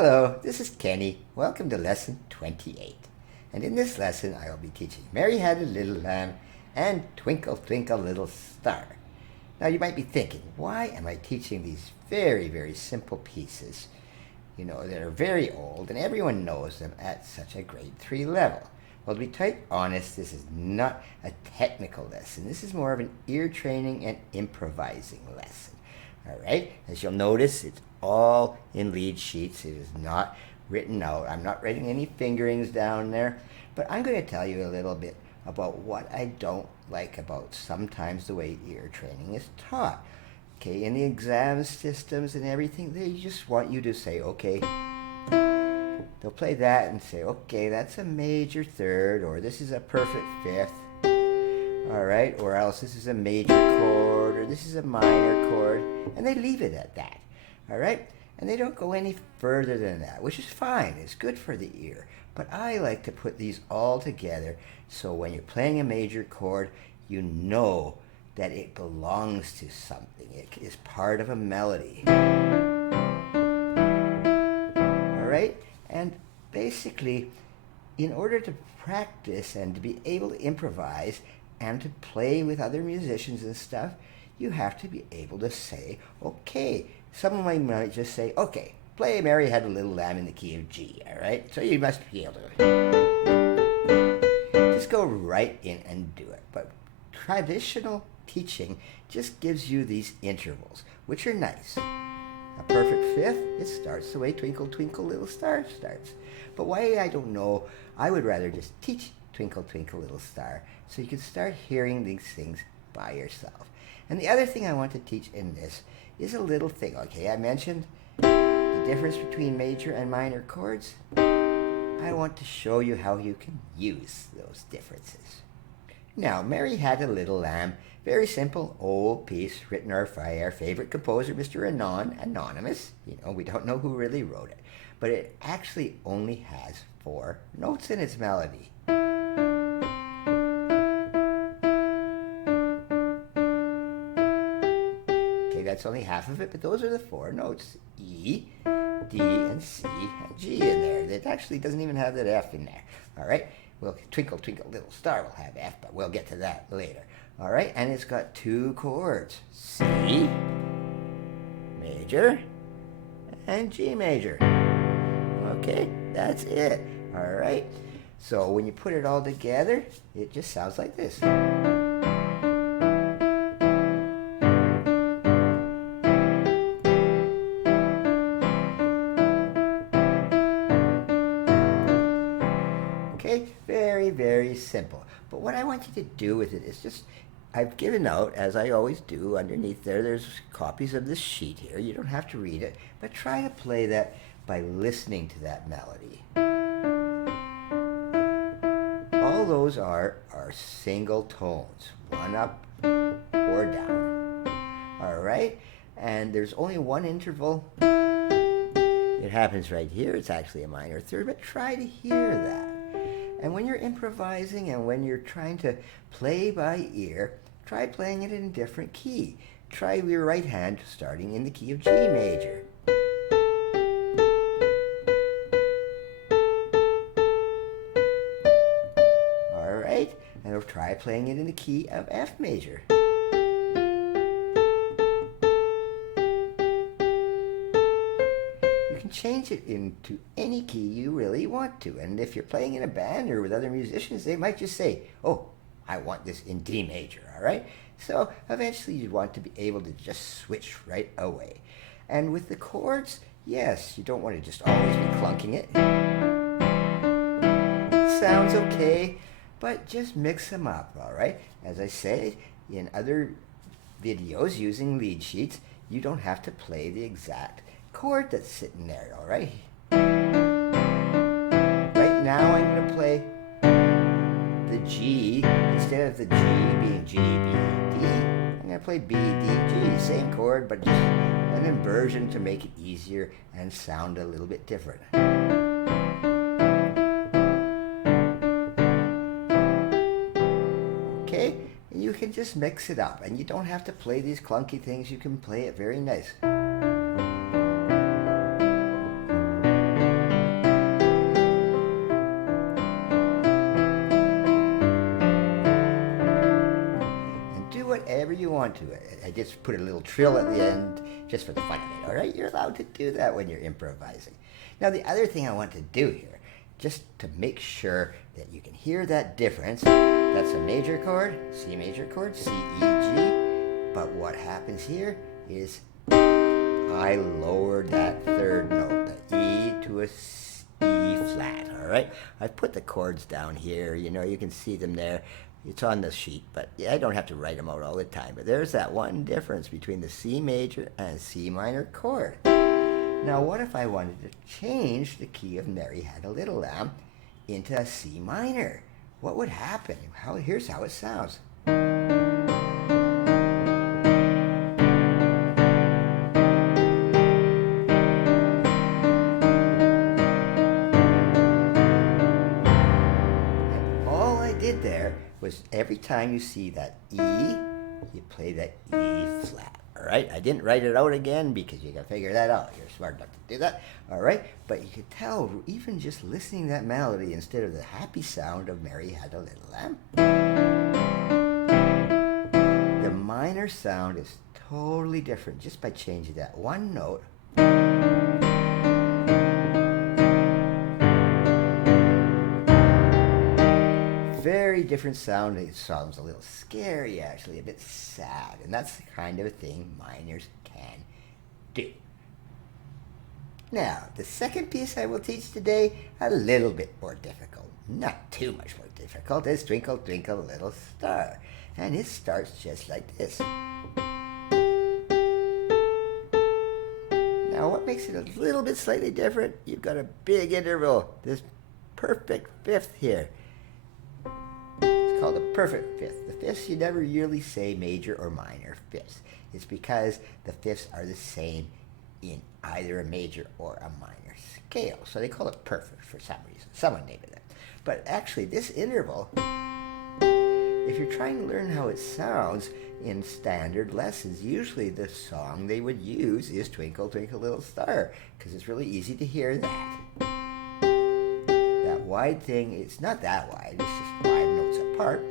Hello, this is Kenny. Welcome to lesson 28. And in this lesson, I will be teaching Mary Had a Little Lamb and Twinkle, Twinkle, Little Star. Now you might be thinking, why am I teaching these very, very simple pieces, that are very old and everyone knows them at such a grade 3 level? Well, to be quite honest, this is not a technical lesson. This is more of an ear training and improvising lesson. All right, as you'll notice, it's all in lead sheets. It is not written out. I'm not writing any fingerings down there, but I'm going to tell you a little bit about what I don't like about sometimes the way ear training is taught. Okay, in the exam systems and everything, they just want you to say, okay, they'll play that and say, okay, that's a major third, or this is a perfect fifth, all right, or else this is a major chord, or this is a minor chord, and they leave it at that, all right? And they don't go any further than that, which is fine. It's good for the ear. But I like to put these all together so when you're playing a major chord, you know that it belongs to something. It is part of a melody. All right? And basically, in order to practice and to be able to improvise and to play with other musicians and stuff, you have to be able to say, okay, someone might just say, okay, play Mary Had a Little Lamb in the key of G, all right? So you must be able to just go right in and do it. But traditional teaching just gives you these intervals, which are nice. A perfect fifth, it starts the way Twinkle, Twinkle, Little Star starts. But why, I don't know. I would rather just teach Twinkle, Twinkle, Little Star so you can start hearing these things by yourself. And the other thing I want to teach in this is a little thing, okay? I mentioned the difference between major and minor chords. I want to show you how you can use those differences. Now, Mary Had a Little Lamb, very simple old piece written by our favorite composer, Mr. Anonymous. We don't know who really wrote it, but it actually only has 4 notes in its melody. That's only half of it, but those are the 4 notes, E, D, and C, and G in there. It actually doesn't even have that F in there, all right? Well, Twinkle, Twinkle, Little Star will have F, but we'll get to that later, all right? And it's got 2 chords, C major and G major. Okay, that's it, all right? So when you put it all together, it just sounds like this. Very, very simple. But what I want you to do with it is just, I've given out, as I always do, underneath there's copies of this sheet here. You don't have to read it, but try to play that by listening to that melody. All those are single tones, one up or down. All right? And there's only one interval. It happens right here. It's actually a minor third, but try to hear that. And when you're improvising and when you're trying to play by ear, try playing it in a different key. Try your right hand starting in the key of G major. All right, and try playing it in the key of F major. Change it into any key you really want to. And if you're playing in a band or with other musicians, they might just say, oh, I want this in D major, all right? So eventually you want to be able to just switch right away. And with the chords, yes, you don't want to just always be clunking it. It sounds okay, but just mix them up, all right? As I say in other videos using lead sheets, you don't have to play the exact chord that's sitting there, all right? Right now I'm going to play the G. Instead of the G being G, B, D, I'm going to play B, D, G. Same chord, but just an inversion to make it easier and sound a little bit different. Okay? You can just mix it up, and you don't have to play these clunky things. You can play it very nice. want to. I just put a little trill at the end just for the fun of it, all right? You're allowed to do that when you're improvising. Now, the other thing I want to do here, just to make sure that you can hear that difference, that's a major chord, C major chord, C, E, G. But what happens here is I lowered that third note, the E to a E flat, all right? I've put the chords down here. You know, you can see them there. It's on the sheet, but I don't have to write them out all the time. But there's that one difference between the C major and C minor chord. Now, what if I wanted to change the key of Mary Had a Little Lamb into a C minor? What would happen? Here's how it sounds. All I did there was every time you see that E, you play that E flat. All right, I didn't write it out again because you can figure that out. You're smart enough to do that. All right, but you could tell even just listening to that melody instead of the happy sound of Mary Had a Little Lamb, the minor sound is totally different just by changing that one note. Very different sound. It sounds a little scary, actually, a bit sad. And that's the kind of thing minors can do. Now, the second piece I will teach today, a little bit more difficult. Not too much more difficult, is Twinkle, Twinkle, Little Star. And it starts just like this. Now, what makes it a little bit slightly different? You've got a big interval, this perfect fifth here. It's called a perfect fifth. The fifths, you never really say major or minor fifths. It's because the fifths are the same in either a major or a minor scale. So they call it perfect for some reason. Someone named it that. But actually, this interval, if you're trying to learn how it sounds in standard lessons, usually the song they would use is Twinkle, Twinkle, Little Star, because it's really easy to hear that. That wide thing, it's not that wide, it's just 5 notes apart,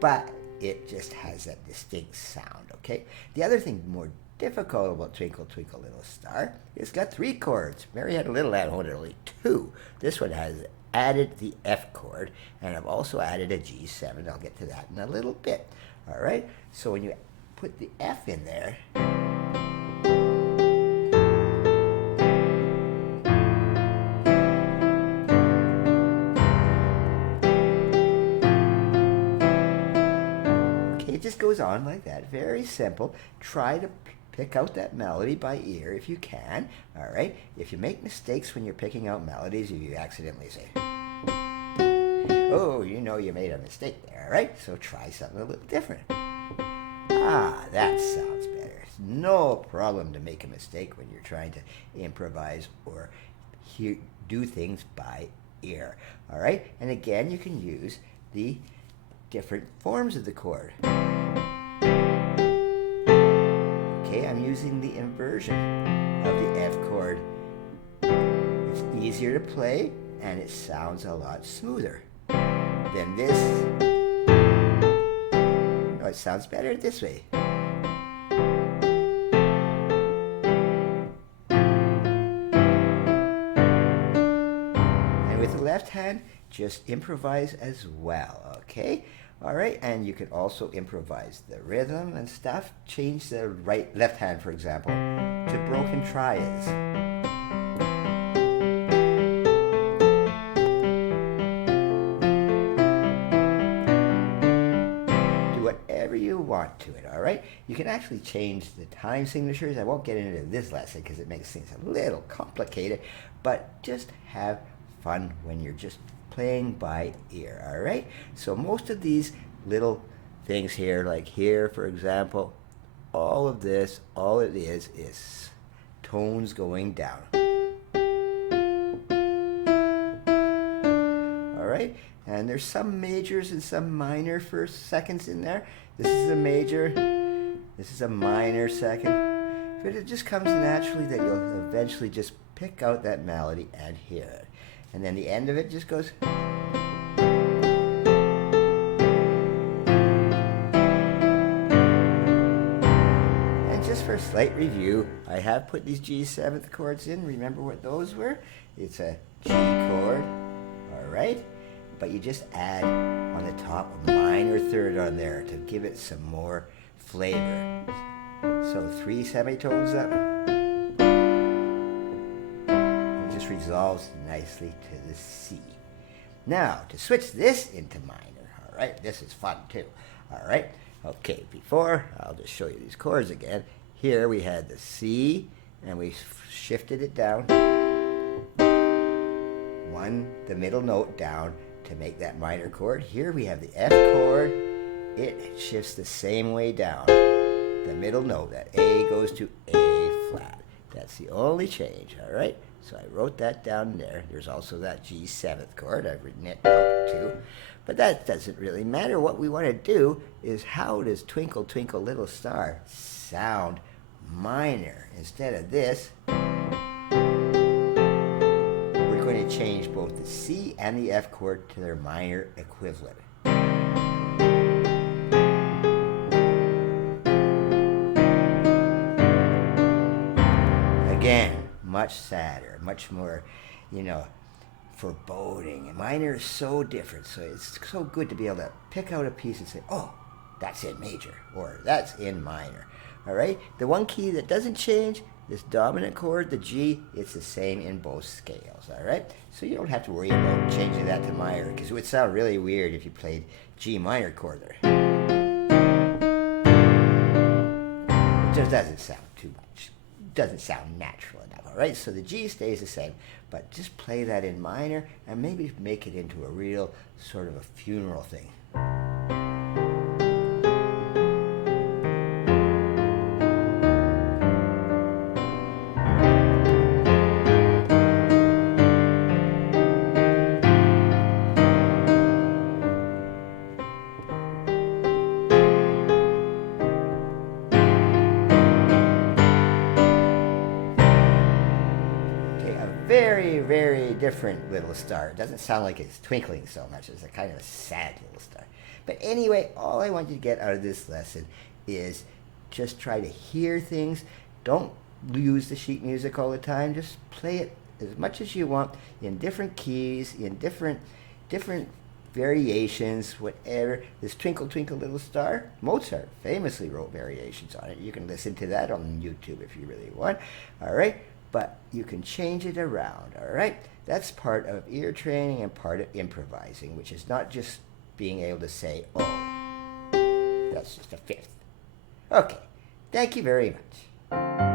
but it just has that distinct sound, okay? The other thing more difficult about Twinkle, Twinkle, Little Star, it's got 3 chords. Mary Had a Little Lamb had only 2. This one has added the F chord, and I've also added a G7. I'll get to that in a little bit. All right, so when you put the F in there, okay, it just goes on like that. Very simple. Try to pick out that melody by ear if you can. All right, if you make mistakes when you're picking out melodies, if you accidentally say, oh, you know you made a mistake there, all right? So try something a little different. Ah, that sounds better. It's no problem to make a mistake when you're trying to improvise or do things by ear, all right? And again, you can use the different forms of the chord. Okay, I'm using the inversion of the F chord. It's easier to play, and it sounds a lot smoother than this. No, it sounds better this way. And with the left hand, just improvise as well, okay? All right, and you can also improvise the rhythm and stuff. Change the left hand, for example, to broken triads. You want to it, all right? You can actually change the time signatures. I won't get into this lesson because it makes things a little complicated, but just have fun when you're just playing by ear, all right? So most of these little things here, like here, for example, all of this, all it is tones going down. All right? And there's some majors and some minor first seconds in there. This is a major, this is a minor second. But it just comes naturally that you'll eventually just pick out that melody and hear it. And then the end of it just goes. slight review. I have put these G7th chords in. Remember what those were? It's a G chord, all right? But you just add on the top a minor third on there to give it some more flavor. So 3 semitones up. It just resolves nicely to the C. Now, to switch this into minor, all right? This is fun too, all right? Okay, before, I'll just show you these chords again. Here we had the C, and we shifted it down. The middle note down to make that minor chord. Here we have the F chord. It shifts the same way down. The middle note, that A goes to A flat. That's the only change, all right? So I wrote that down there. There's also that G7th chord. I've written it out too. But that doesn't really matter. What we want to do is, how does Twinkle, Twinkle, Little Star sound minor? Instead of this, we're going to change both the C and the F chord to their minor equivalent. Again, much sadder, much more, foreboding. And minor is so different, so it's so good to be able to pick out a piece and say, oh, that's in major, or that's in minor. All right? The one key that doesn't change, this dominant chord, the G, it's the same in both scales. All right? So you don't have to worry about changing that to minor, because it would sound really weird if you played G minor chord there. It just doesn't sound too much. It doesn't sound natural enough. All right? So the G stays the same, but just play that in minor and maybe make it into a real sort of a funeral thing. Very, very different little star. It doesn't sound like it's twinkling so much. It's a kind of a sad little star. But anyway, all I want you to get out of this lesson is just try to hear things. Don't use the sheet music all the time. Just play it as much as you want in different keys, in different variations, whatever. This Twinkle, Twinkle, Little Star, Mozart famously wrote variations on it. You can listen to that on YouTube if you really want. All right? But you can change it around, all right? That's part of ear training and part of improvising, which is not just being able to say, oh, that's just a fifth. Okay, thank you very much.